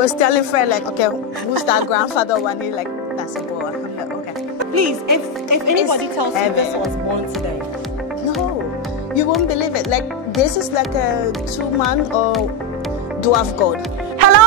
was telling Fred, like, okay, who's that grandfather one? He's like, that's a boy. I'm like, okay. Please, if anybody tells you this was born today. No, you won't believe it. Like, this is like a 2-month or dwarf goat. Hello.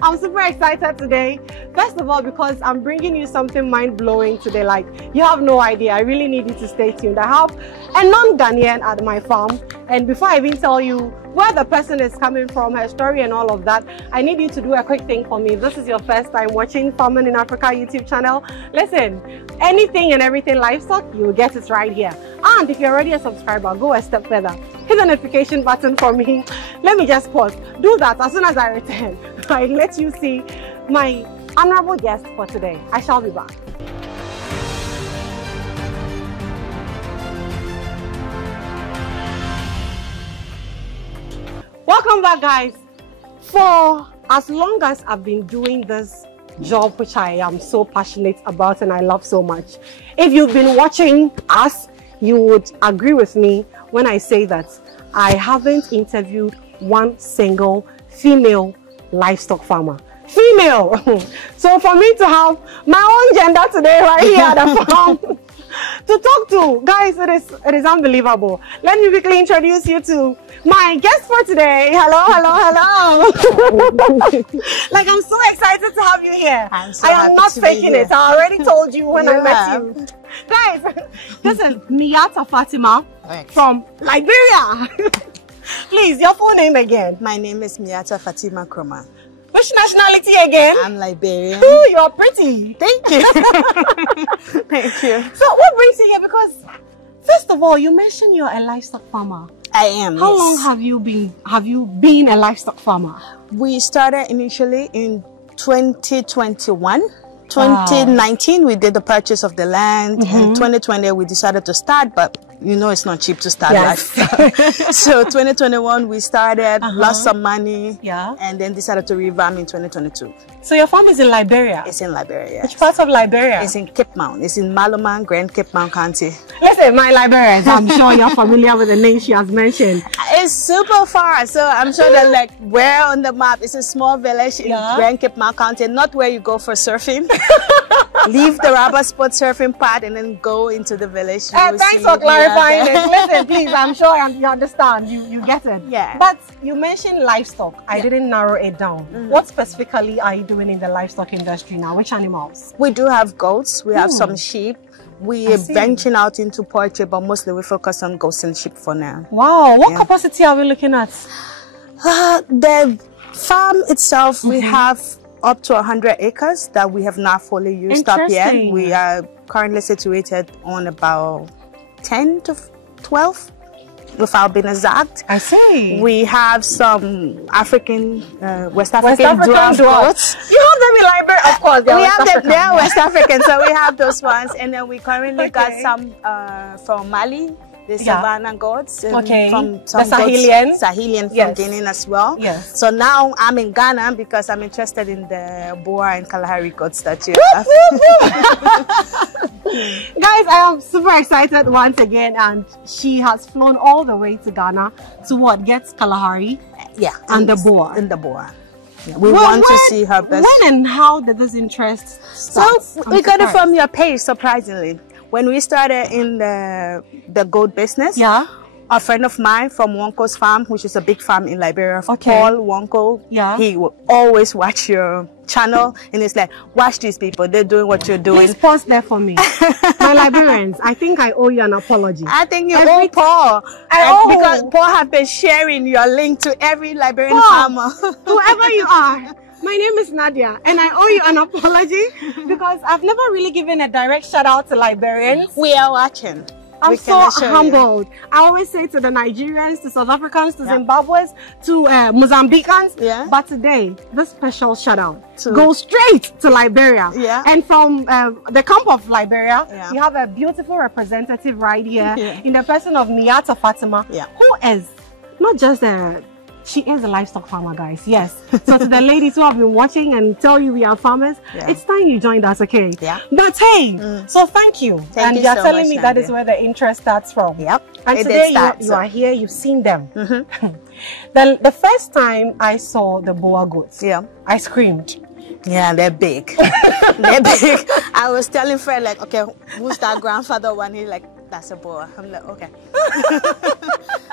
I'm super excited today. First of all, because I'm bringing you something mind-blowing today. Like, you have no idea. I really need you to stay tuned. I have a non-Ghanaian at my farm. And before I even tell you where the person is coming from, her story and all of that, I need you to do a quick thing for me. If this is your first time watching Farming in Africa YouTube channel, listen, anything and everything livestock, you will get it right here. And if you're already a subscriber, go a step further. Hit the notification button for me. Let me just pause. Do that as soon as I return. I let you see my honorable guest for today. I shall be back. Welcome back, guys. For as long as I've been doing this job, which I am so passionate about and I love so much, if you've been watching us, you would agree with me when I say that I haven't interviewed one single female livestock farmer. Female! So for me to have my own gender today right here at the farm to talk to, guys, it is unbelievable. Let me quickly introduce you to my guest for today. Hello. Like, I'm so excited to have you here. I'm so I am not faking it. I already told you when I met you. Guys, this is Nadia Fatima from Liberia. Please, your full name again. My name is Nadia Fatima Kroma. Which nationality again? I'm Liberian. Ooh, you're pretty. Thank you. Thank you. So what brings you here? Because first of all, you mentioned you're a livestock farmer. I am. How long have you been a livestock farmer? We started initially in 2021. 2019 we did the purchase of the land. In 2020 we decided to start, but you know it's not cheap to start life. So 2021 we started, lost some money, and then decided to revamp in 2022. So your farm is in Liberia? It's in Liberia. Which part of Liberia? It's in Cape Mount. It's in Maloma, Grand Cape Mount County. Listen, my Liberians, I'm sure you're familiar with the name she has mentioned. It's super far, so I'm sure that like where on the map, it's a small village in Grand Cape Mount County, not where you go for surfing. Leave the rubber sport surfing part and then go into the village. Thanks for clarifying it. Listen, please, I'm sure you understand. You get it. Yeah. But you mentioned livestock. I didn't narrow it down. What specifically are you doing in the livestock industry now? Which animals? We do have goats. We have some sheep. We are venturing out into poultry, but mostly we focus on goats and sheep for now. Wow. What capacity are we looking at? The farm itself, we have up to 100 acres that we have not fully used up yet. We are currently situated on about 10 to 12 without being exact. I see. We have some African, West African dwarf goats. You have them in Liberia, of course. We have them, they are West African, so we have those ones. And then we currently got some from Mali. The Savannah goats, from the Sahelian, from Guinea as well. Yes. So now I'm in Ghana because I'm interested in the Boer and Kalahari goats that you have. Guys, I am super excited once again, and she has flown all the way to Ghana to what gets Kalahari, and the Boer. And the Boer. Yeah. We want to see her best. When and how did this interest start? So we got it from your page, surprisingly. When we started in the goat business, a friend of mine from Wonko's farm, which is a big farm in Liberia, Paul Wonko, he will always watch your channel and it's like, watch these people, they're doing what you're doing. Please pause there for me. My Liberians, I think I owe you an apology. I think you owe Paul. Because Paul has been sharing your link to every Liberian farmer. Whoever you are. My name is Nadia, and I owe you an apology because I've never really given a direct shout out to Liberians. We are watching. I'm so humbled. I always say to the Nigerians, to South Africans, to Zimbabweans, to Mozambicans. But today, this special shout out goes straight to Liberia. And from the camp of Liberia, we have a beautiful representative right here in the person of Nadia Fatima, who is not just a She is a livestock farmer, guys. Yes. So to the ladies who have been watching and tell you we are farmers, it's time you joined us, okay? Yeah. But hey, so thank you. Thank you you're so telling much, me that Nadia. is where the interest starts from. Yep. And today you are here, you've seen them. The first time I saw the boa goats, I screamed. Yeah, they're big. They're big. I was telling Fred, like, okay, who's that grandfather one? He's like, that's a boa. I'm like, okay.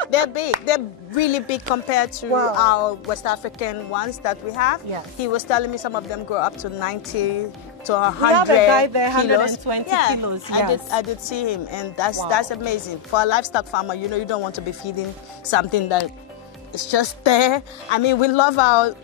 They're big. They're really big compared to our West African ones that we have. Yes. He was telling me some of them grow up to 90 to 100 We have a guy there, kilos. 120 kilos. Yes. I did see him, and that's amazing. For a livestock farmer, you know, you don't want to be feeding something that is just there. I mean, we love our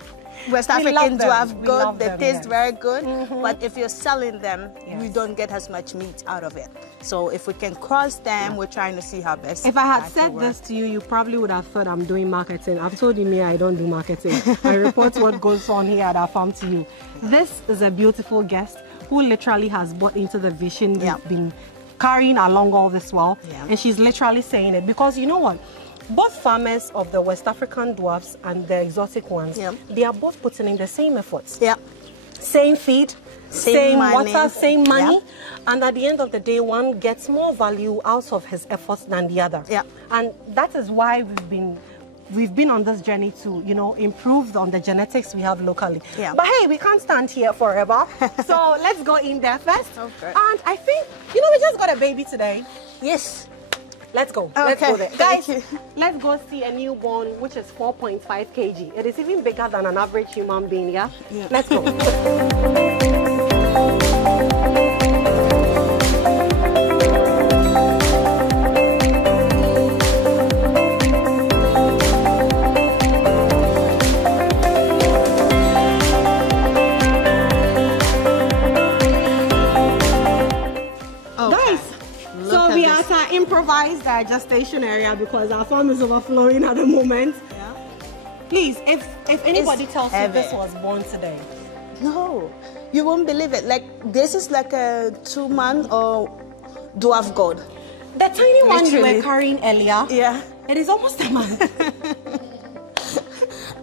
West Africans who have good, they taste very good, but if you're selling them, you don't get as much meat out of it. So if we can cross them, we're trying to see how best. If I had said this to you, you probably would have thought I'm doing marketing. I've told you, me, I don't do marketing. I report what goes on here at our farm to you. This is a beautiful guest who literally has bought into the vision we've been carrying along all this while, and she's literally saying it because you know what? Both farmers of the West African dwarfs and the exotic ones, they are both putting in the same efforts. Same feed, same water, same money. And at the end of the day, one gets more value out of his efforts than the other. And that is why we've been on this journey to, you know, improve on the genetics we have locally. But hey, we can't stand here forever. So let's go in there first. Okay. And I think, you know, we just got a baby today. Yes. Let's go. Okay. Let's go there. Guys, let's go see a newborn, which is 4.5 kg. It is even bigger than an average human being, yeah? Let's go. Improvised gestation area because our farm is overflowing at the moment. Please, if anybody tells you this was born today, no, you won't believe it. Like this is like a 2-month or dwarf goat. The tiny one you were carrying earlier, it is almost a month.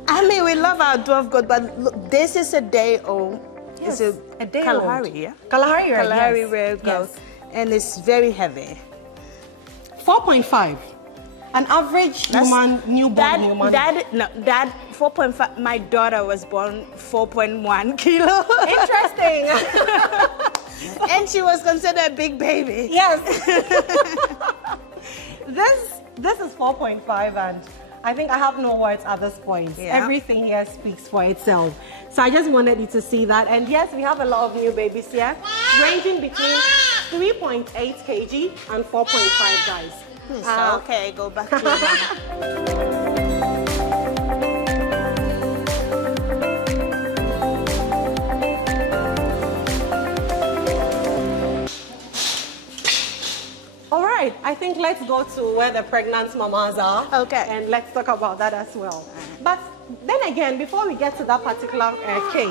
I mean, we love our dwarf goat, but look, this is a day old. Yes, it's a day Kalahari, old. Kalahari rare goat, and it's very heavy. 4.5. An average human newborn. That 4.5. My daughter was born 4.1 kilo. Interesting. And she was considered a big baby. Yes. This is 4.5, and I think I have no words at this point. Everything here speaks for itself. So I just wanted you to see that. And yes, we have a lot of new babies here, ranging between 3.8 kg and 4.5, guys. Okay, go back to your All right, I think let's go to where the pregnant mamas are. Okay. And let's talk about that as well. But then again, before we get to that particular cage,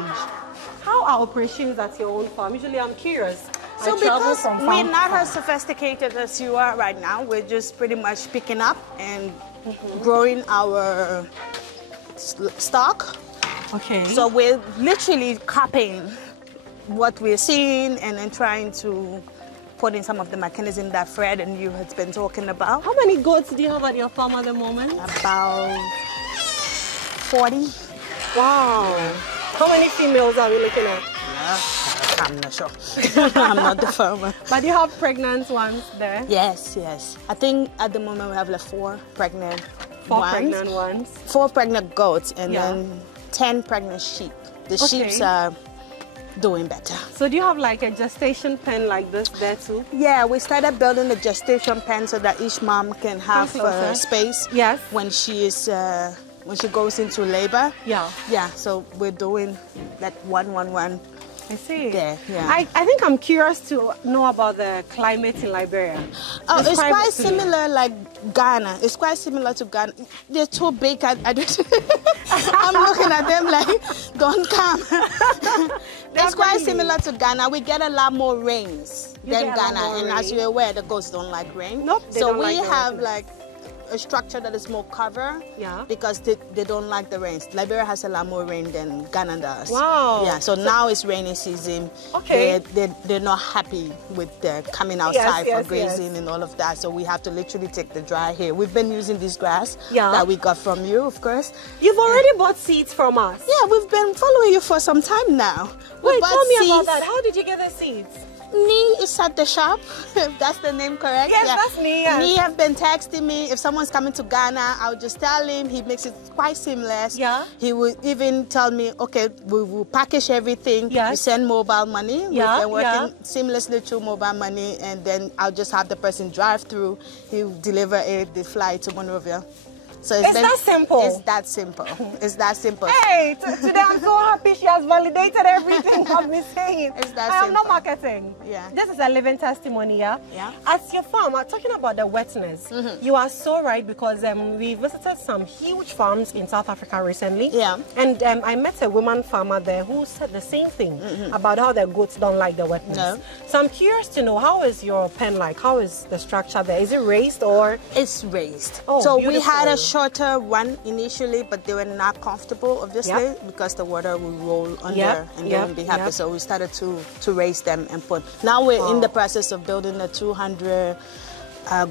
how are operations at your own farm? Usually I'm curious. So because we're not as sophisticated as you are right now, we're just pretty much picking up and growing our stock. Okay. So we're literally copying what we're seeing and then trying to put in some of the mechanism that Fred and you had been talking about. How many goats do you have at your farm at the moment? About 40. Wow. How many females are we looking at? I'm not sure. I'm not the farmer. But you have pregnant ones there? Yes, yes. I think at the moment we have like 4 pregnant ones. 4 pregnant goats and then 10 pregnant sheep. The sheep are doing better. So do you have like a gestation pen like this there too? Yeah, we started building the gestation pen so that each mom can have space when she is when she goes into labor. Yeah, so we're doing that 1-1-1. I see. There, I think I'm curious to know about the climate in Liberia. Oh, it's quite similar like Ghana. It's quite similar to Ghana. They're too big. I'm looking at them like, don't come. It's quite similar to Ghana. We get a lot more rains than Ghana. And as you're aware, the goats don't like rain. Nope, so we have like a structure that is more cover. Yeah. Because they don't like the rains. Liberia has a lot more rain than Ghana does. Wow. Yeah. So now it's rainy season. Okay. They're not happy with the coming outside for grazing and all of that. So we have to literally take the dry here. We've been using this grass that we got from you, of course. You've already bought seeds from us. Yeah, we've been following you for some time now. Wait, tell me about that. How did you get the seeds? Nee is at the shop, if that's the name correct. Yes, that's Nee. Yes. Nee have been texting me. If someone's coming to Ghana, I'll just tell him. He makes it quite seamless. Yeah. He will even tell me, okay, we will package everything. Yes. We send mobile money. Yeah. We've been working seamlessly through mobile money, and then I'll just have the person drive through. He'll deliver it, they fly to Monrovia. So it's that simple. It's that simple. It's that simple. Hey, today I'm so happy she has validated everything I've been saying. It's that I am simple. not marketing. Yeah. This is a living testimony, yeah? Yeah. As your farm, I'm talking about the wetness. You are so right, because we visited some huge farms in South Africa recently. Yeah. And I met a woman farmer there who said the same thing about how their goats don't like the wetness. No. So I'm curious to know, how is your pen like? How is the structure there? Is it raised or? It's raised. Oh, so beautiful. we had a shorter one initially, but they were not comfortable, obviously, because the water will roll under and they won't be happy. So we started to raise them and put. Now we're in the process of building a 200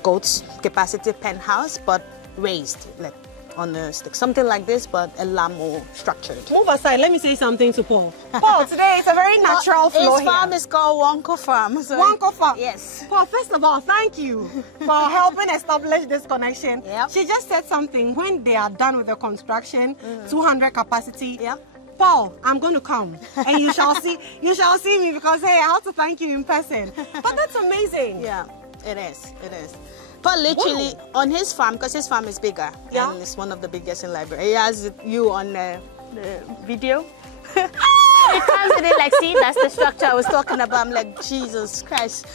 goats capacity pen house, but raised, like on a stick, something like this, but a lot more structured. Move aside. Let me say something to Paul. Paul, today it's a very natural flow here. His farm is called Wonko Farm. So Wonko Farm. Yes. Paul, first of all, thank you for helping establish this connection. Yep. She just said something. When they are done with the construction, 200 capacity. Yep. Paul, I'm going to come and you shall see. You shall see me, because hey, I have to thank you in person. But that's amazing. Yeah, it is. It is. But literally, on his farm, because his farm is bigger, and it's one of the biggest in Liberia. He has you on the video. It comes with it like, see, that's the structure I was talking about. I'm like, Jesus Christ,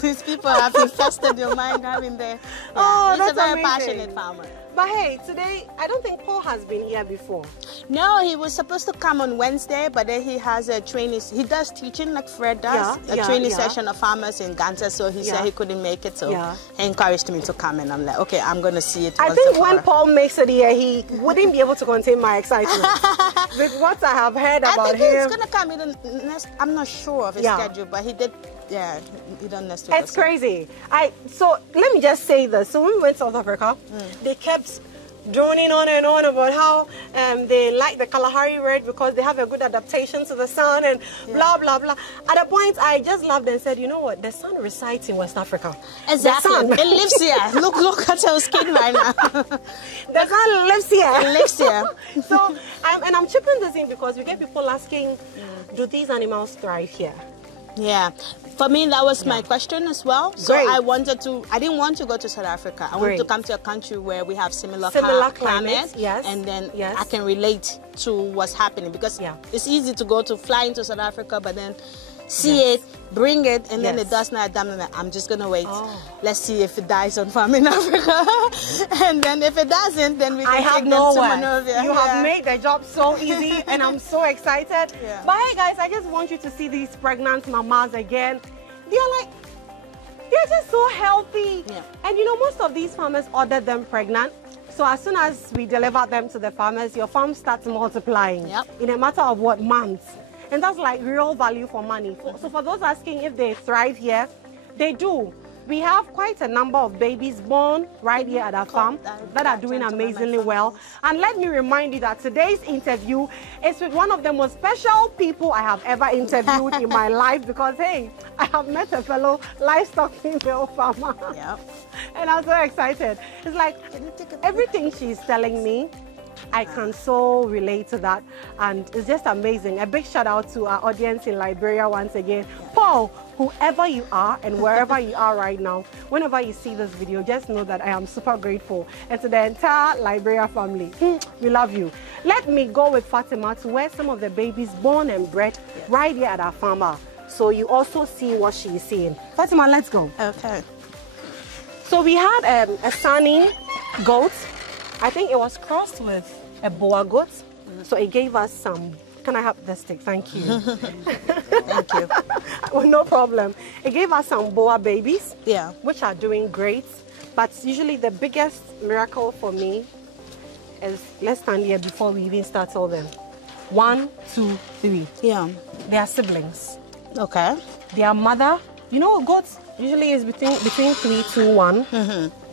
these people have infested your mind having their... Oh, he's that's a very amazing. passionate farmer. But hey, today, I don't think Paul has been here before. No, he was supposed to come on Wednesday, but then he has a training. He does teaching like Fred does, a training session of farmers in Ghana, so he said he couldn't make it, so he encouraged me to come, and I'm like, okay, I'm going to see it. I think when Paul makes it here, he wouldn't be able to contain my excitement. With what I have heard about him. He's going to come in I'm not sure of his schedule, but he did. Yeah, he done next week. It's crazy. So let me just say this. So when we went to South Africa, they kept droning on and on about how they like the Kalahari red because they have a good adaptation to the sun and blah, blah, blah. At a point, I just laughed and said, you know what? The sun resides in West Africa. Exactly. It lives here. Look at her skin right now. The sun lives here. It lives here. So, I'm chipping this in because we get people asking, do these animals thrive here? Yeah, for me that was my question as well. So I didn't want to go to South Africa. I wanted to come to a country where we have similar climate, and then I can relate to what's happening, because it's easy to fly into South Africa, but then see it, bring it, and then it does not damage. I'm just gonna wait. Let's see if it dies on farm in Africa, and then if it doesn't, then we can take them to Monrovia. You have made the job so easy, and I'm so excited. But hey, guys, I just want you to see these pregnant mamas again. They're just so healthy. And you know, most of these farmers ordered them pregnant. So as soon as we deliver them to the farmers, your farm starts multiplying in a matter of months. And that's like real value for money. So for those asking if they thrive here, they do. We have quite a number of babies born right here at our farm that are doing amazingly well. And let me remind you that today's interview is with one of the most special people I have ever interviewed in my life, because, hey, I have met a fellow livestock female farmer. And I'm so excited. It's like everything she's telling me, I can so relate to that, and it's just amazing. A big shout out to our audience in Liberia once again. Paul, whoever you are and wherever you are right now, whenever you see this video, just know that I am super grateful. And to the entire Liberia family, we love you. Let me go with Fatima to where some of the babies born and bred right here at our farm, so you also see what she is seeing. Fatima, let's go. Okay. So we had a Sani goat. I think it was crossed with a boa goat, so it gave us some. Can I have the stick? Thank you. Thank you. Well, no problem. It gave us some boa babies, yeah, which are doing great. But usually the biggest miracle for me is, let's stand here before we even start all them. 1, 2, 3. Yeah. They are siblings. Okay. Their mother, you know, goats usually is between 3, 2, 1.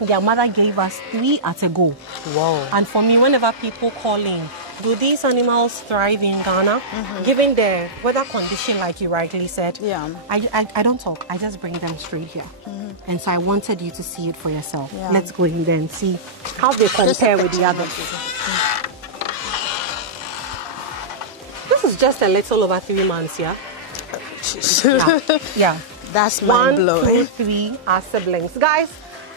Their mother gave us 3 at a go. Wow. And for me, whenever people call in, do these animals thrive in Ghana? Given the weather condition, like you rightly said, I don't talk. I just bring them straight here. And so I wanted you to see it for yourself. Yeah. Let's go in there and see how they compare with the others. This is just a little over 3 months, yeah? Yeah. That's mind-blowing. 1, 2, 3 are siblings. Guys,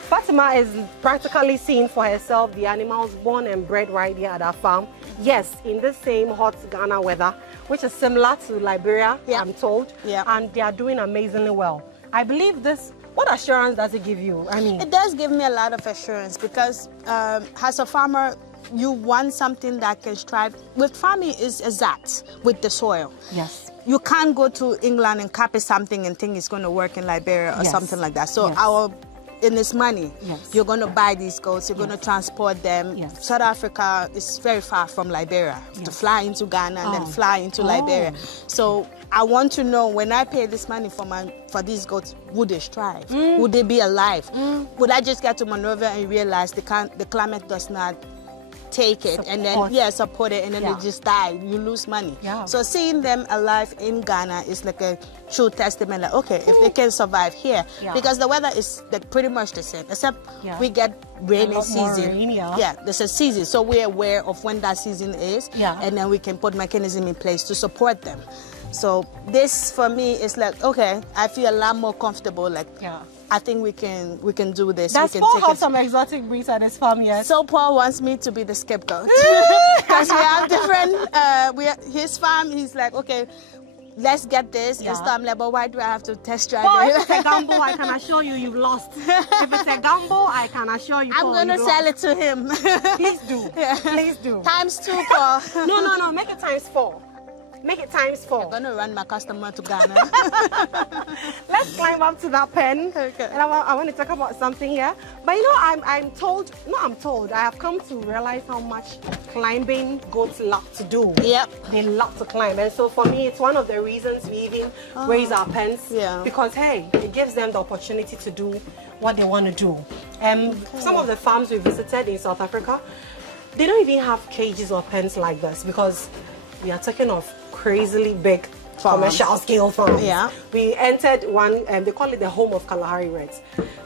Fatima is practically seeing for herself the animals born and bred right here at our farm. Yes, in the same hot Ghana weather, which is similar to Liberia, I'm told. Yeah. And they are doing amazingly well. I believe this. What assurance does it give you? I mean, it does give me a lot of assurance because as a farmer, you want something that can strive. With farming is exact with the soil. Yes. You can't go to England and copy something and think it's going to work in Liberia or something like that. So in this money, you're going to buy these goats, you're going to transport them. South Africa is very far from Liberia. To fly into Ghana and then fly into Liberia. So I want to know, when I pay this money for these goats, would they strive? Would they be alive? Would I just get to maneuver and realize the climate does not take it and then support it and then they just die? You lose money. So seeing them alive in Ghana is like a true testament, like, okay, if they can survive here, because the weather is like pretty much the same, except we get rainy season. There's a season, so we're aware of when that season is, and then we can put mechanism in place to support them. So this for me is like, okay, I feel a lot more comfortable, like I think we can do this. Does we can Paul take have some exotic breeds at his farm yet? So Paul wants me to be the scapegoat because we have different. His farm. He's like, okay, let's get this. And so I'm like, but why do I have to test drive it? If it's a gamble, I can assure you, you've lost. If it's a gamble, I can assure you, I'm going to sell it to him. Please do. Please do. ×2, Paul. No. Make it ×4. Make it ×4. I'm going to run my customer to Ghana. Let's climb up to that pen. Okay. And I want to talk about something here. But you know, I have come to realize how much climbing goats love to do. They love to climb. And so for me, it's one of the reasons we even raise our pens. Because, hey, it gives them the opportunity to do what they want to do. Some of the farms we visited in South Africa, they don't even have cages or pens like this, because we are talking of crazily big commercial scale farms. We entered one, they call it the home of Kalahari Reds.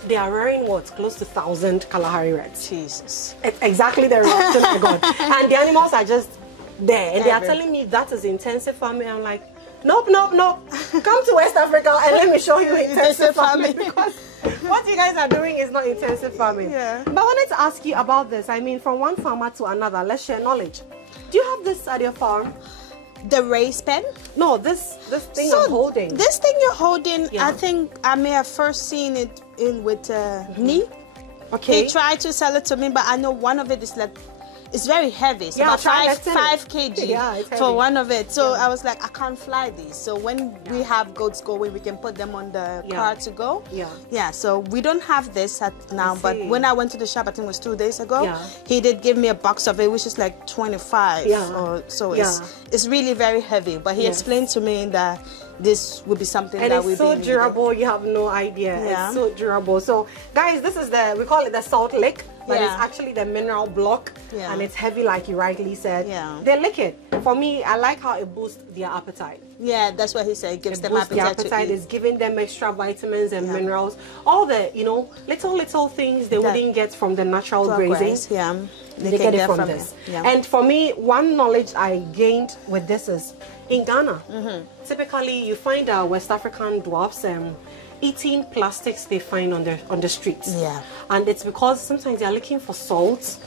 They are rearing what? Close to 1,000 Kalahari Reds. Jesus. It's exactly the reaction I got. And the animals are just there. And they are telling me that is intensive farming. I'm like, nope. Come to West Africa and let me show you intensive farming. Because what you guys are doing is not intensive farming. But I wanted to ask you about this. I mean, from one farmer to another, let's share knowledge. Do you have this at your farm? The raised pen? No, this thing I'm holding. This thing you're holding, I think I may have first seen it in with Nee. Okay. He tried to sell it to me, but I know one of it is like, it's very heavy. It's about 5 kg for one of it. So I was like, I can't fly these. So when we have goats going, we can put them on the car to go. So we don't have this now, but when I went to the shop, I think it was 2 days ago, he did give me a box of it, which is like 25. So it's really very heavy. But he explained to me that this would be something that would be so durable, you have no idea. It's so durable. So guys, this is we call it the salt lick. But it's actually the mineral block, and it's heavy, like you rightly said. They lick it. For me, I like how it boosts their appetite. Yeah, that's what he said. It gives them appetite. It's giving them extra vitamins and minerals. All the, little things they wouldn't get from the natural grazing. They get it from this. And for me, one knowledge I gained with this is, in Ghana, typically you find West African dwarfs eating plastics they find on the streets. And it's because sometimes they are looking for salt.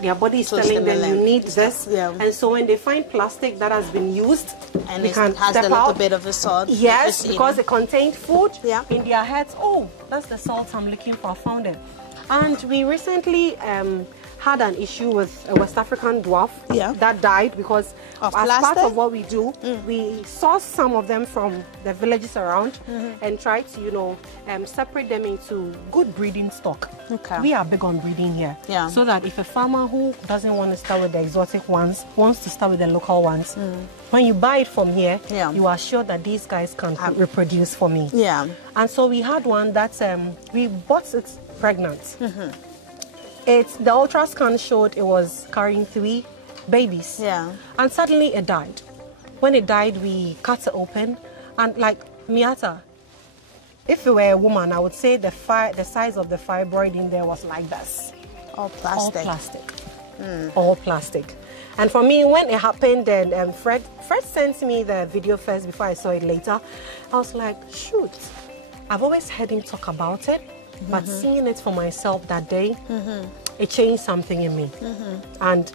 Their body is telling them you need this. And so when they find plastic that has been used, and it has a little bit of a salt. Yes, because it contained food. In their heads, oh, that's the salt I'm looking for. I found it. And we recently had an issue with a West African dwarf that died because as part of what we do, we source some of them from the villages around and try to, you know, separate them into good breeding stock. Okay. We are big on breeding here. Yeah. So that if a farmer who doesn't want to start with the exotic ones, wants to start with the local ones, when you buy it from here, you are sure that these guys can reproduce for me. Yeah. And so we had one that we bought it pregnant. The ultrascan showed it was carrying 3 babies. Yeah. And suddenly it died. When it died, we cut it open, and like Miata, if it were a woman, I would say the size of the fibroid in there was like this. All plastic. All plastic. All plastic. And for me, when it happened, then Fred sent me the video first before I saw it later. I was like, shoot, I've always heard him talk about it, but seeing it for myself that day, it changed something in me. And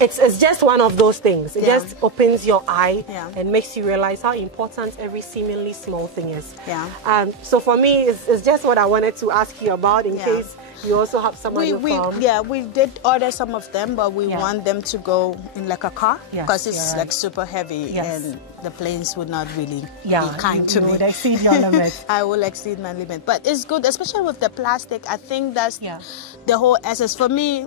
it's just one of those things. It just opens your eye and makes you realize how important every seemingly small thing is. Yeah. So for me, it's just what I wanted to ask you about in case you also have some on your farm. Yeah, we did order some of them, but we want them to go in like a car because it's like super heavy and the planes would not really be kind to me. You would exceed your limit. I will exceed my limit. But it's good, especially with the plastic. I think that's the whole essence. For me,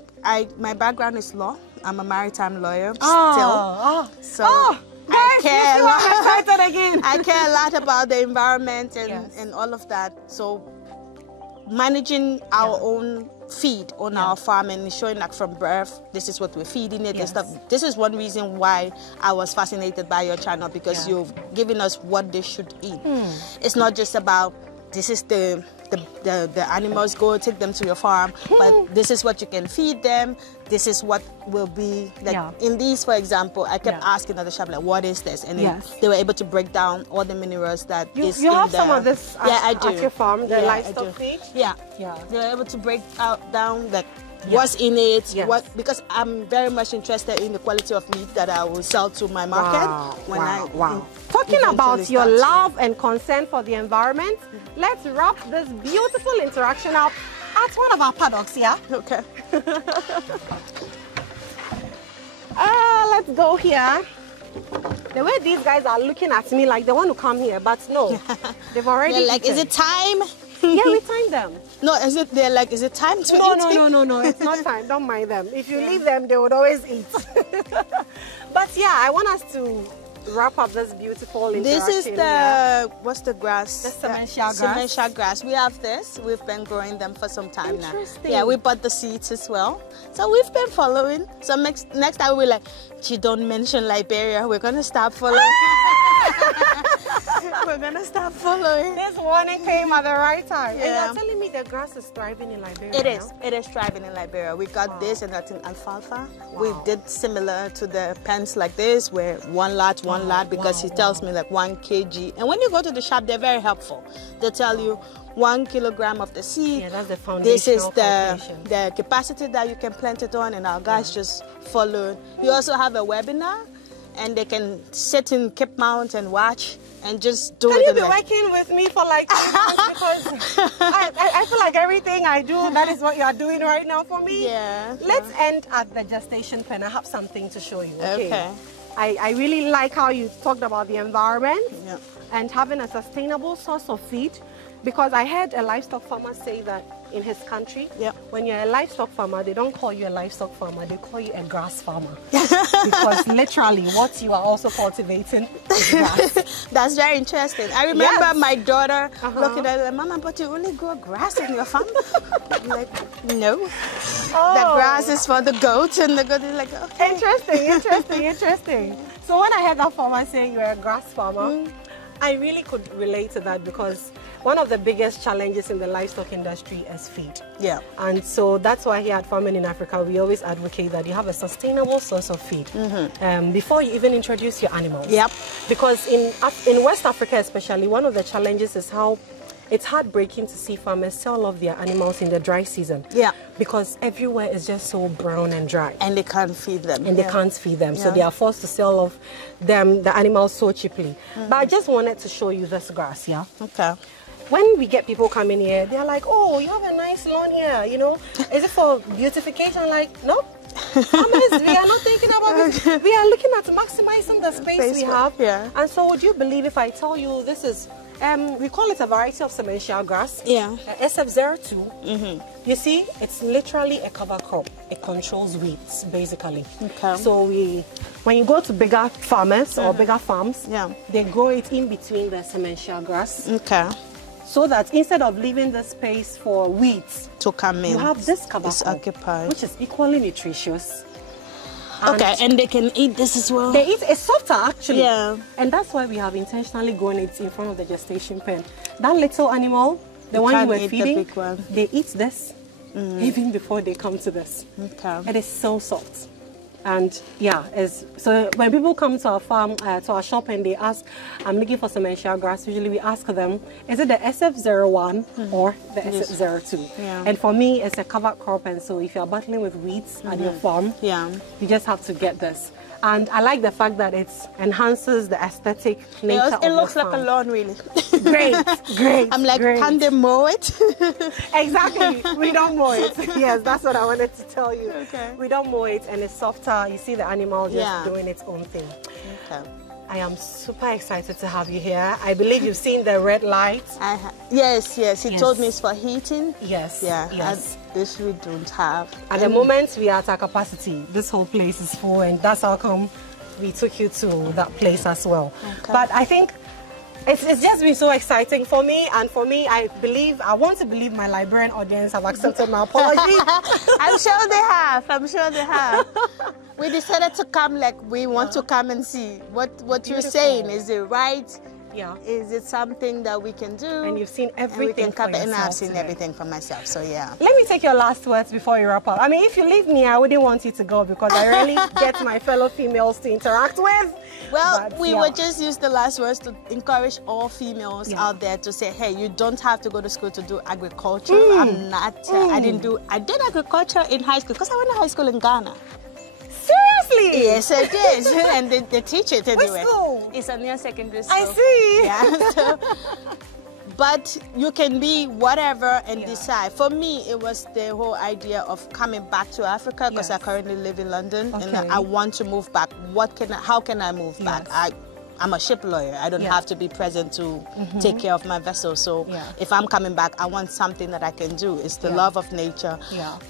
my background is law. I'm a maritime lawyer still. I care a lot. I care a lot about the environment and all of that. So managing our own feed on our farm and ensuring that from birth, this is what we're feeding it and stuff. This is one reason why I was fascinated by your channel, because you've given us what they should eat. It's not just about this is the animals, go take them to your farm, but this is what you can feed them. This is what will be like in these, for example. I kept asking at the shop, like, what is this? And they were able to break down all the minerals that is in there. You have some of this at your farm, the livestock feed? Yeah. They were able to break down that what's in it, because I'm very much interested in the quality of meat that I will sell to my market. Talking about your love and concern for the environment, let's wrap this beautiful interaction up at one of our paddocks here. Okay. Let's go here. The way these guys are looking at me like they want to come here, but no, they've already eaten. Like, is it time? Yeah, we time them. No, is it time to eat? No, it's not time. Don't mind them. If you leave them, they would always eat. But yeah, I want us to wrap up this beautiful interaction. This is what's the grass? The cementia grass. Cementia grass. We have this. We've been growing them for some time now. Yeah, we bought the seeds as well. So we've been following. So next time we're like, you don't mention Liberia. We're going to stop following. We're going to stop following. This warning came at the right time. And you're telling me the grass is thriving in Liberia. It is. It is thriving in Liberia. We got this and that's in alfalfa. We did similar to the pens like this, where one lot, because he tells me like 1 kg. And when you go to the shop, they're very helpful. They tell you 1 kilogram of the seed. Yeah, that's the foundation. This is the capacity that you can plant it on, and our guys just follow. You also have a webinar, and they can sit in Cape Mount and watch and just do it. Can you be working with me for like 2 months? Because I feel like everything I do, that is what you are doing right now for me. Yeah. Let's end at the gestation pen. I have something to show you. Okay. I really like how you talked about the environment and having a sustainable source of feed, because I heard a livestock farmer say that in his country, when you're a livestock farmer, they don't call you a livestock farmer, they call you a grass farmer. Because literally what you are also cultivating is grass. That's very interesting. I remember my daughter looking at it, Mama, but you only grow grass in your farm? I'm like, no. The grass is for the goats, and the goat is like, okay. Interesting. So when I heard that farmer saying you're a grass farmer, I really could relate to that, because one of the biggest challenges in the livestock industry is feed. Yeah. And so that's why here at Farming in Africa, we always advocate that you have a sustainable source of feed before you even introduce your animals. Yep. Because in West Africa especially, one of the challenges is how it's heartbreaking to see farmers sell off their animals in the dry season. Yeah. Because everywhere is just so brown and dry. And they can't feed them. And they can't feed them. So they are forced to sell off the animals so cheaply. But I just wanted to show you this grass, Okay. when we get people coming here, they're like, oh, you have a nice lawn here, you know, is it for beautification? Like, no. Farmers, we are not thinking about this. We are looking at maximizing the space we have. Yeah. And so would you believe if I tell you this is, we call it a variety of sementia grass. Yeah. SF02. You see, it's literally a cover crop. It controls weeds, basically. Okay. So when you go to bigger farmers or bigger farms, they grow it in between the sementia grass. Okay. So that instead of leaving the space for weeds to come in, you have this cover crop, occupied, which is equally nutritious. Okay, and they can eat this as well. They eat it's softer actually. Yeah. And that's why we have intentionally grown it in front of the gestation pen. That little animal, the one you were feeding, the big one. They eat this even before they come to this. Okay. It is so soft. And yeah, so when people come to our farm, to our shop, and they ask, I'm looking for sementia grass, usually we ask them, is it the SF01 or the SF02? Yeah. And for me, it's a cover crop, and so if you're battling with weeds at your farm, you just have to get this. And I like the fact that it enhances the aesthetic nature of the farm. It looks like a lawn, really. Great, great. I'm like, can they mow it? Exactly. We don't mow it. Yes, that's what I wanted to tell you. Okay. We don't mow it, and it's softer. You see the animal just doing its own thing. Okay. I am super excited to have you here. I believe you've seen the red light. Yes. He told me it's for heating. Yes. Yeah. Yes. This we don't have. At the moment, we are at our capacity. This whole place is full, and that's how come we took you to that place as well. Okay. But I think it's just been so exciting for me, and for me, I want to believe my Liberian audience have accepted my apology. I'm sure they have. We decided to come, like, we want to come and see what you're saying. Is it right? Yeah. Is it something that we can do? And you've seen everything for yourself. And I've seen everything for myself, so yeah. Let me take your last words before you wrap up. I mean, if you leave me, I wouldn't want you to go, because I really get my fellow females to interact with. Well, we would just use the last words to encourage all females out there to say, hey, you don't have to go to school to do agriculture. I'm not, I did agriculture in high school, because I went to high school in Ghana. Seriously? Yes, I did. And they teach it anyway. Which school? It's a near secondary school. I see. Yeah. But you can be whatever and decide. For me, it was the whole idea of coming back to Africa, because I currently live in London and I want to move back. How can I move back? I'm a ship lawyer. I don't have to be present to take care of my vessel. So if I'm coming back, I want something that I can do. It's the love of nature,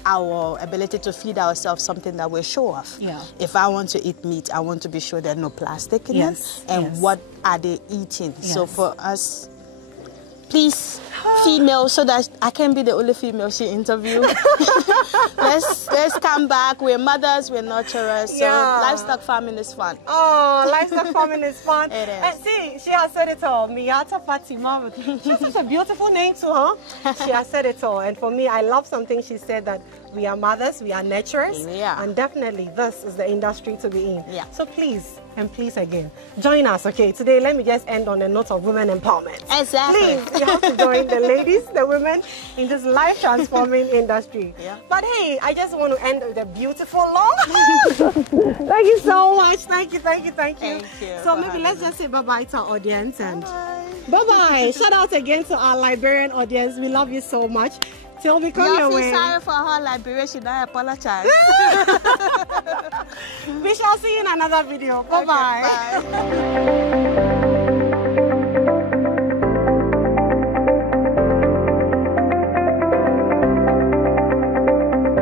our ability to feed ourselves, something that we're sure of. If I want to eat meat, I want to be sure there's no plastic in it. And what are they eating? So for us, please, female, so that I can be the only female she interviewed. let's come back. We're mothers, we're nurturers. So livestock farming is fun. Oh, livestock farming is fun. It is. And see, she has said it all. Miata Fatima. She has such a beautiful name too, huh? She has said it all. And for me, I love something she said, that we are mothers, we are nurturers. And definitely this is the industry to be in. So please, and please again, join us, okay? Today, let me just end on a note of women empowerment. Exactly. Please, you have to join the ladies, the women in this life-transforming industry. But hey, I just want to end with a beautiful long. Thank you so much. Thank you. Thank you. So maybe let's just say bye-bye to our audience. And bye-bye. Shout out again to our Liberian audience. We love you so much. Till we come your way. Sorry for her, Liberia. Should I apologize? We shall see you in another video. Bye-bye. Okay, bye.